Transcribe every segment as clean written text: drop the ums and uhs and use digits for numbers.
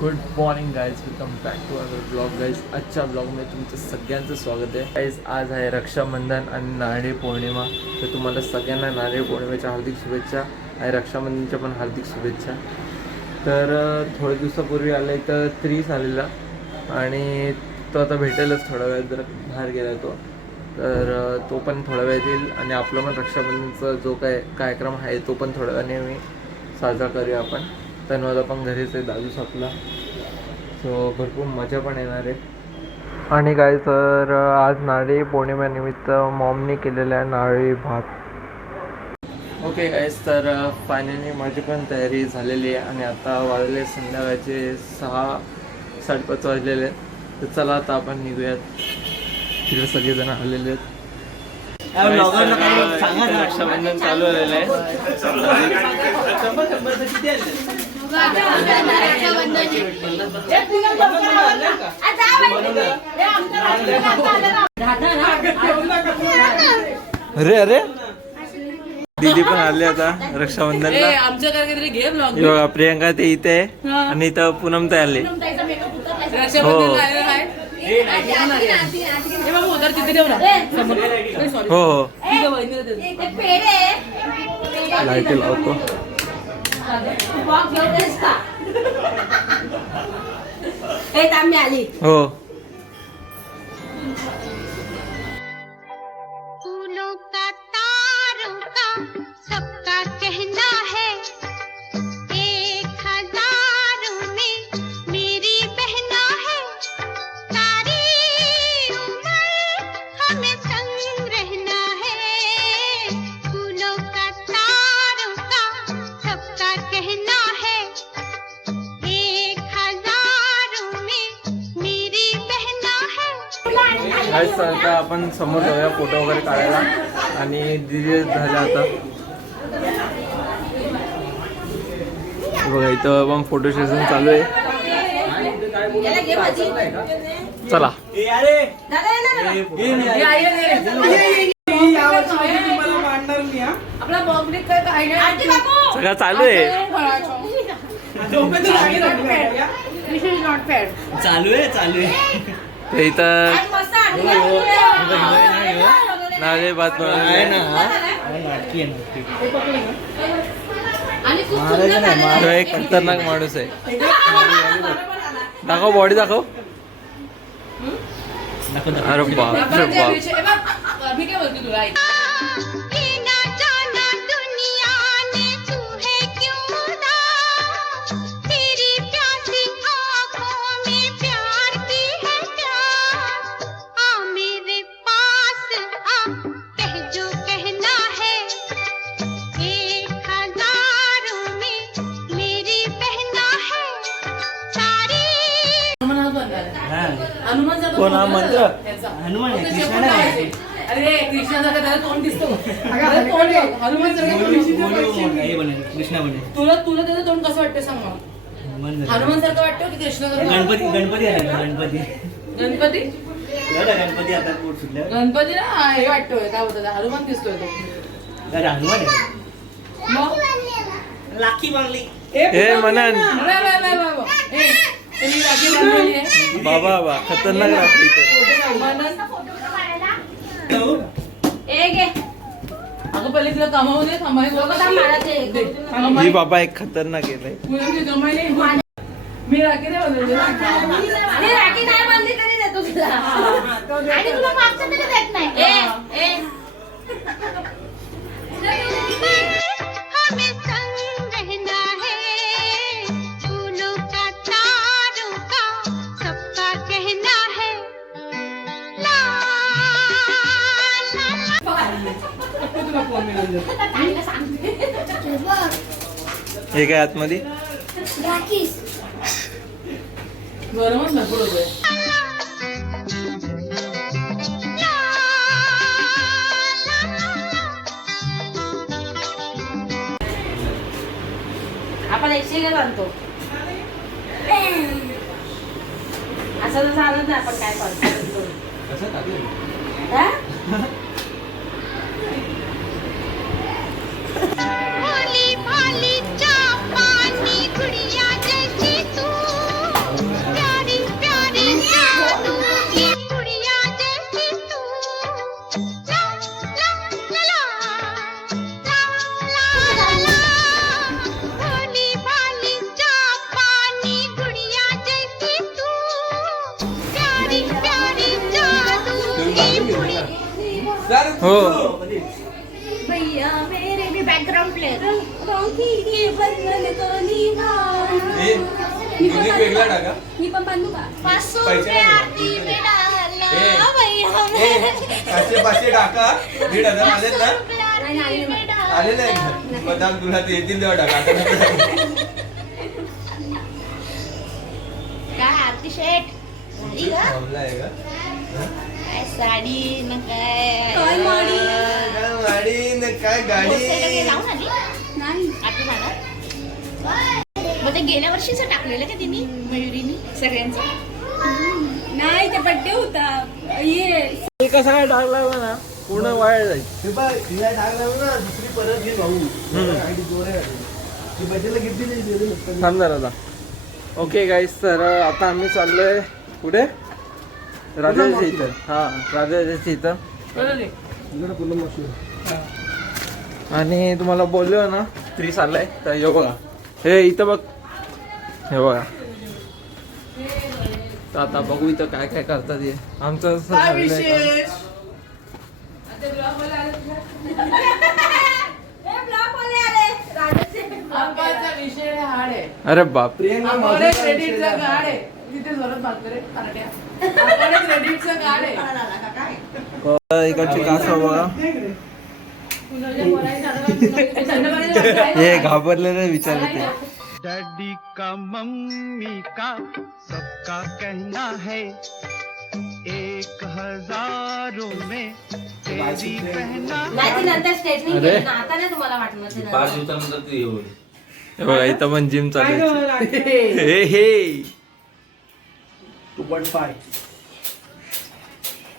Good morning guys, welcome back to our blog guys. आजच्या ब्लॉगमध्ये तुमचं सगळ्यांचं स्वागत आहे गाईज. आज आहे रक्षाबंधन आणि नारळी पौर्णिमा. तर तुम्हाला सगळ्यांना नारळी पौर्णिमेच्या हार्दिक शुभेच्छा आणि रक्षाबंधनच्या पण हार्दिक शुभेच्छा. तर थोड्या दिवसापूर्वी आले तर त्रीस आलेला आणि तो आता भेटेलच थोड्या वेळात, जरा बाहेर गेला तो. तर तो पण थोड्या वेळात येईल आणि आपलं पण रक्षाबंधनचा जो काय कार्यक्रम आहे तो पण थोड्या वेळाने मी साजरा करूया आपण. तन्वाला पण घरीच आहे, दादूस आपला, सो भरपूर मजा पण येणार आहे. आणि काय तर आज नारळी पौर्णिमेनिमित्त मॉमनी केलेला आहे नारळी भात. ओके गाईज, तर फायनली माझी पण तयारी झालेली आहे आणि आता वाजले संध्याकाळचे 6-5 वाजलेले आहेत. तर चला आता आपण निघूयात, तिकडे सगळेजण आलेले आहेत. रक्षाबंधन चालू झालेलं आहे. अरे अरे दीदी पण आले आता रक्षाबंधनला. प्रियंका ते इथे आणि इथं पूनम ते आले. हो हो हो, लाईट लावतो. हो फूलों का तारों का सबका कहना है, 1000 में मेरी बहना है, सारी उम्र हमें संग रहना है. फूलों का तारों का सबका कहना है, 1000 में मेरी बहना है. आता आपण समोर जाऊया फोटो वगैरे काढायला आणि दिदी झाले आता. बघा इथं पण फोटो सेशन चालू आहे. चला सगळं चालू आहे. चालू आहे ते इथं नारळी भात आहे ना. तो एक खतरनाक माणूस आहे. दाखव बॉडी दाखव. अरे बाप रे बाप. ये ना जाना दुनिया ने तू है क्यों ना, तेरी प्यासी आँखों में प्यार की है प्यास. आ मेरे पास आ, कह जो कहना है, 1000 में मेरी बहना है, सारी. कोण हा मंत्र? हनुमान आहे, कृष्णा नाही. अरे कृष्णाचा त्याला तोंड दिसतो. हनुमान कृष्णा बने. तुला त्याचं तोंड कसं वाटतं सांग मला. हनुमान सारखं वाटतं की कृष्ण गणपती आहे ना, गणपती आता पोट सुटल्या. गणपती ना हे वाटतोय काय होतं हनुमान दिसतोय तो. अरे हनुमान आहे. मग लाखी मारली. हे मनन बाबा बा खतरनाक राहते इथे. अगं पहिले तुला कमावू दे. ही बाबा एक खतरनाक आहे. मी राखी नाही बनवली. हमें संग रहना है, फूलों का तारों का सबका कहना है, ला ला ला. हे काय आतमध्ये गरमच भरपूर होतोय. आपण 100 आणतो असं तर चालत नाही. आपण काय करतो भोली भाली जापानी गुड़िया जैसी तू. हो भैया मेरे भी बॅकग्राऊंड प्लेअर रोकी के बंधन तो वेगळा टाका मी पण बांधू का 500 पैसे रुपये नाही. आरती में डाला भैया 500 टाका 1,500 आले ना रुपये आरती में डाला आलेलं आहे बदाम तुला ते येतील तेव्हा टाका आता नको. काय आरती शेट झाली का थांबला आहे का काय साडी न काय काय गाडी न काय गाडी मोटरसायकल लावून आली नाही आता झालं मग ते गेल्या वर्षीच टाकलेलं का तिने मयुरीने सगळ्यांचं नाही ते बड्डे होता ये कसा काय टाकला ना पूर्ण वाया जाईल हे बघ, हिला टाकला ना दुसरी परत घे भाऊ आयडी जोर आहे ती बड्डेला गिफ्ट दिली थांब जरा ओके गाईस तर आता आम्ही चाललोय कुठे राजाच्या इथं हा राजाच्या इथं पूर्ण मशहूर आणि तुम्हाला बोललो ना त्रिस आलाय तर हे बघा हे इथं बघ हे बघा तर आता बघू इथं काय काय करतात हे आमचं असं ठरलंय का? आपाचा विषय हाड आहे अरे बाप आपले क्रेडिटचं कार्ड आहे तिथे जोरात भाकरे पराठ्या आपले क्रेडिटचं कार्ड आहे इकडची कास बघा कुणाच्या बोलायचं थंड पाणी लागतंय. हे घाबरलेलं विचारते डैडी का मम्मी का सबका कहना है 1,000 में तेरी पहना नाही ती नंतर स्ट्रेटनिंग अरे. केली ना आता नाही तुम्हाला वाटणार ते नंतर. 5 दिवसानंतर ती हे होईल हे बघा इथं पण जिम चालू आहे. हे हे 2.5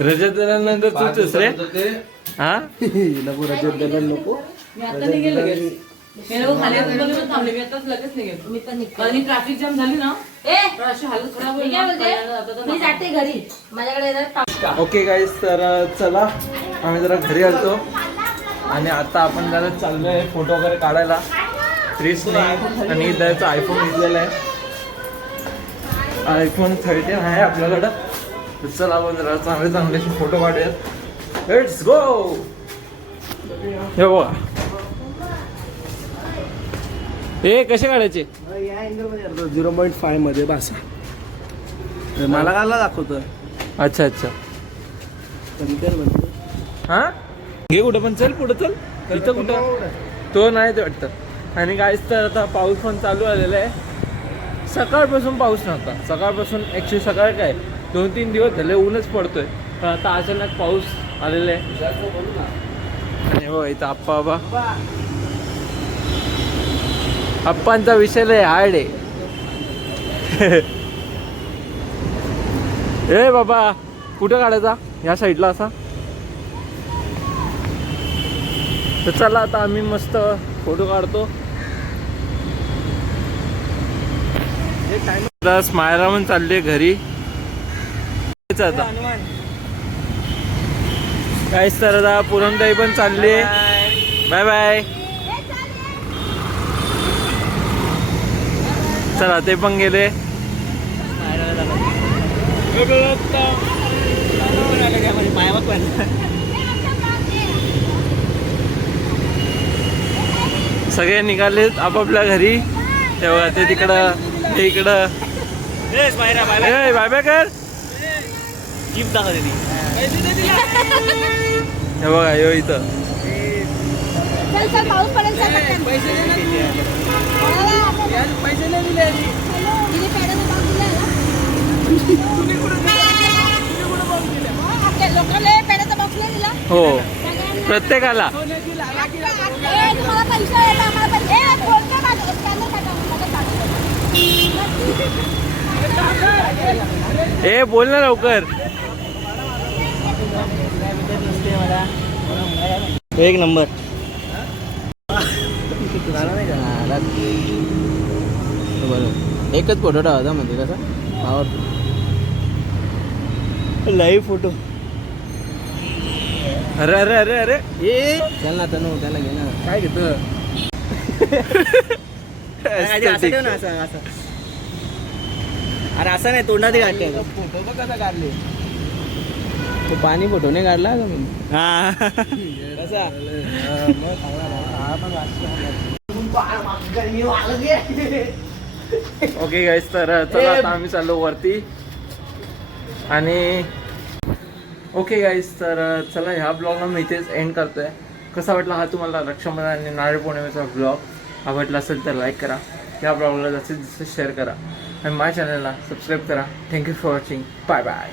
रजत नंतर तूच रे हा नको रजत दलाल नको मी आता निघेल लगेच हे लोक खाली आतून बोलले पण थांबले मी आताच लगेच निघेल मी पण निघते. आणि ट्रॅफिक जाम झाली ना ए तर अशी हालत खराब मी होईल काय ना, बोलते आता तर मी जाते घरी माझ्याकडे जरा काम- ओके गाईज तर चला आम्ही जरा घरी आलतो आणि आता आपण जरा चाललोय फोटो वगैरे काढायला क्रिसने आणि त्याचा आयफोन घेतलेला आहे आयफोन 13 आहे आपल्याकडं तर चला आपण जरा चांगले चांगले फोटो काढूयात लेट्स गो हे बघा हे कसे काढायचे या अँगल मध्ये 0.5 मध्ये बसा तर मला काला दाखवतं अच्छा अच्छा कम्प्युटर मध्ये हा घे कुठं पण चल पुढं चल इथं कुठं तो नाही ते वाटतं आणि काहीच तर आता पाऊस पण चालू आलेला आहे सकाळपासून पाऊस नव्हता सकाळपासून ॲक्च्युली सकाळ काय 2-3 दिवस झाले ऊनच पडतोय पण आता अचानक पाऊस आलेला आहे आणि हो इथं आप्पा बाबा आप्पांचा विषय लय हार्ड आहे ए बाबा कुठं काढायचा या साईडला असा तर चला आता आम्ही मस्त फोटो काढतो आता स्मायला पण चालली घरी आता काहीच तर आता पुरणताई पण चालली बाय बाय चला ते पण गेले सगळे निघालेत आपापल्या घरी तेव्हा ते तिकडं ते इकडं बाय बाय कर गिफ्ट दाखवते हे बघा यो इथं चल चल पाऊस पडेल चल पटकन. पैसे नाही दिले तिने पेढ्याचा भाग दिला ना? आपल्या लोकांना पेढ्याचा बॉक्स नाही दिला हो सगळ्यांना. प्रत्येकाला ए, तुम्हाला पैसे येतात, आम्हाला पैसे. ए, फोन पे पाठव, स्कॅनर पाठव, लगेच पाठव. ए बोल ना लवकर एक नंबर एकच फोटो टाका म्हणजे कसा लाईव्ह फोटो अरे अरे अरे अरे ए त्यांना तनु त्याला घे ना काय घेतो अरे असं नाही तोंडात काढते फोटो तर कसा काढले पाणी फोटोने काढला का मी कसा ओके गाईस, तर चला आता आम्ही चाललो वरती. आणि ओके गाईस, तर चला ह्या ब्लॉगला मी इथेच एंड करतोय. कसा वाटला हा तुम्हाला रक्षाबंधन आणि नारळी पौर्णिमेचा ब्लॉग? आवडला असेल तर लाईक करा, या ब्लॉगला जास्तीत जास्त शेअर करा आणि माझ्या चॅनलला सबस्क्राईब करा. Thank you for watching. Bye bye.